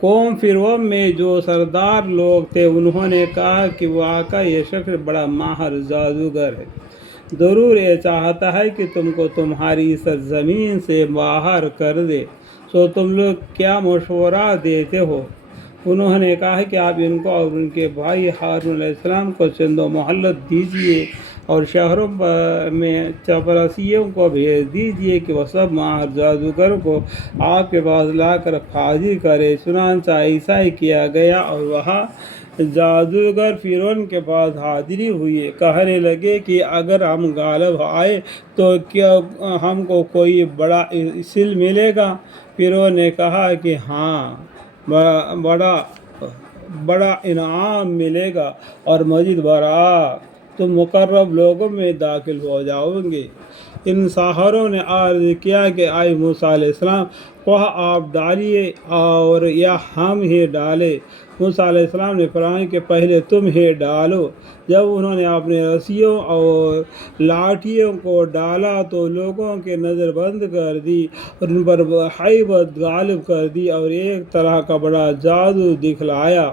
قوم فرعون میں جو سردار لوگ تھے انہوں نے کہا کہ واقعہ یہ شخص بڑا ماہر جادوگر ہے، ضرور یہ چاہتا ہے کہ تم کو تمہاری سرزمین سے باہر کر دے، سو تم لوگ کیا مشورہ دیتے ہو؟ انہوں نے کہا کہ آپ ان کو اور ان کے بھائی ہارون علیہ السلام کو چند مہلت دیجیے اور شہروں میں چپراسیوں کو بھیج دیجیے کہ وہ سب ماہر جادوگر کو آپ کے پاس لا کر حاضر کرے۔ چنانچہ ایسا ہی کیا گیا اور وہاں جادوگر فرعون کے پاس حاضری ہوئے، کہنے لگے کہ اگر ہم غالب آئے تو کیا ہم کو کوئی بڑا عزل ملے گا؟ فرعون نے کہا کہ ہاں، بڑا انعام ملے گا اور مزید برآں تم مقرب لوگوں میں داخل ہو جاؤ گے۔ ان ساحروں نے عرض کیا کہ اے موسیٰ علیہ السلام، کوہ آپ ڈالیے اور یا ہم ہی ڈالیں؟ موسیٰ علیہ السلام نے فرمایا کہ پہلے تم ہی ڈالو۔ جب انہوں نے اپنے رسیوں اور لاٹھیوں کو ڈالا تو لوگوں کی نظر بند کر دی اور ان پر ہیبت غالب کر دی اور ایک طرح کا بڑا جادو دکھلایا،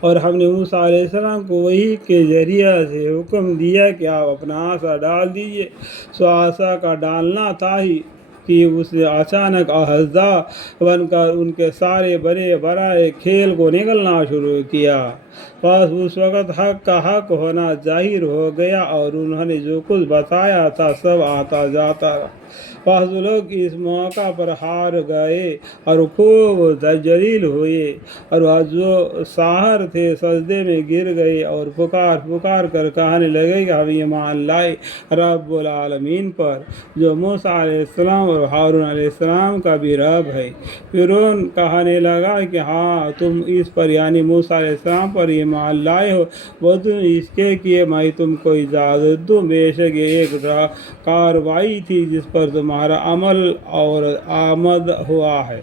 اور ہم نے موسیٰ علیہ السلام کو وحی کے ذریعے سے حکم دیا کہ آپ اپنا عصا ڈال دیجیے۔ سو عصا کا ڈالنا تھا ہی کہ اس نے اچانک اژدہا بن کر ان کے سارے بڑے بڑے کھیل کو نگلنا شروع کیا۔ بس اس وقت حق کا حق ہونا ظاہر ہو گیا اور انہوں نے جو کچھ بتایا تھا سب آتا جاتا رہا۔ بس لوگ اس موقع پر ہار گئے اور خوب ذلیل ہوئے، اور وہ جو ساحر تھے سجدے میں گر گئے اور پکار کر کہنے لگے کہ ہم ایمان لائے رب العالمین پر، جو موسیٰ علیہ السلام اور ہارون علیہ السلام کا بھی رب ہے۔ فرعون کہنے لگا کہ ہاں، تم اس پر یعنی موسیٰ علیہ السلام پر ایمان لائے ہو، بدون اس کے کہ میں تم کو اجازت دوں، بے شک یہ ایک کارروائی تھی جس پر تمہارا عمل اور آمد ہوا ہے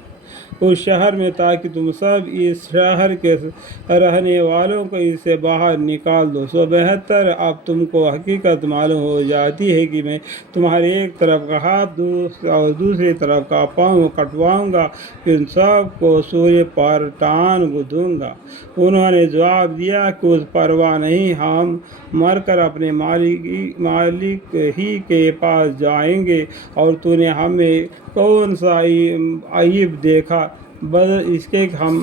اس شہر میں، تاکہ تم سب اس شہر کے رہنے والوں کو اس سے باہر نکال دو۔ سو بہتر اب تم کو حقیقت معلوم ہو جاتی ہے کہ میں تمہارے ایک طرف کا ہاتھ اور دوسری طرف کا پاؤں کٹواؤں گا، پھر ان سب کو سولی پر ٹانگ دوں گا۔ انہوں نے جواب دیا کہ کچھ پرواہ نہیں، ہم مر کر اپنے مالک ہی کے پاس جائیں گے، اور تو نے ہمیں کون سا عیب دیکھا بدل اس کے کہ ہم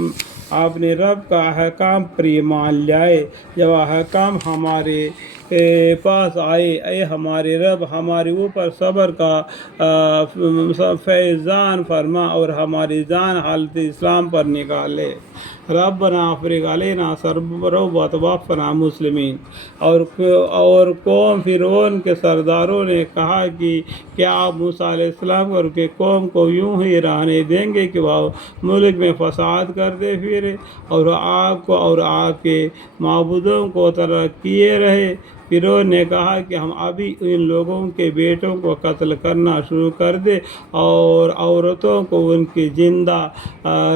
اپنے رب کا احکام پر ایمان لائے؟ جب احکام ہمارے پاس آئے، اے ہمارے رب، ہمارے اوپر صبر کا فیضان فرما اور ہماری جان حالت اسلام پر نکالے۔ ربنا افرغ علینا صبرا وتوفنا مسلمین۔ اور قوم فرعون کے سرداروں نے کہا کہ کیا آپ موسیٰ علیہ السلام اور کے قوم کو یوں ہی رہنے دیں گے کہ وہ ملک میں فساد کرتے پھرے اور آپ کو اور آپ کے معبودوں کو ترک کیے رہے؟ فرعون نے کہا کہ ہم ابھی ان لوگوں کے بیٹوں کو قتل کرنا شروع کر دیں اور عورتوں کو ان کی زندہ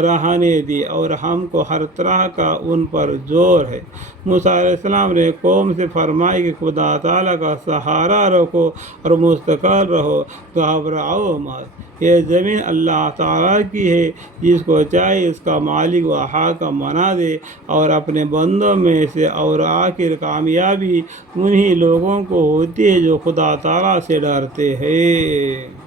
رہنے دی، اور ہم کو ہر طرح کا ان پر زور ہے۔ موسیٰ علیہ السلام نے قوم سے فرمایا کہ خدا تعالیٰ کا سہارا رکھو اور مستقل رہو، گھبراؤ مت۔ یہ زمین اللہ تعالیٰ کی ہے، جس کو چاہے اس کا مالک و حاکم بنا دے اور اپنے بندوں میں سے، اور آخر کامیابی انہی لوگوں کو ہوتی ہے جو خدا تعالیٰ سے ڈرتے ہیں۔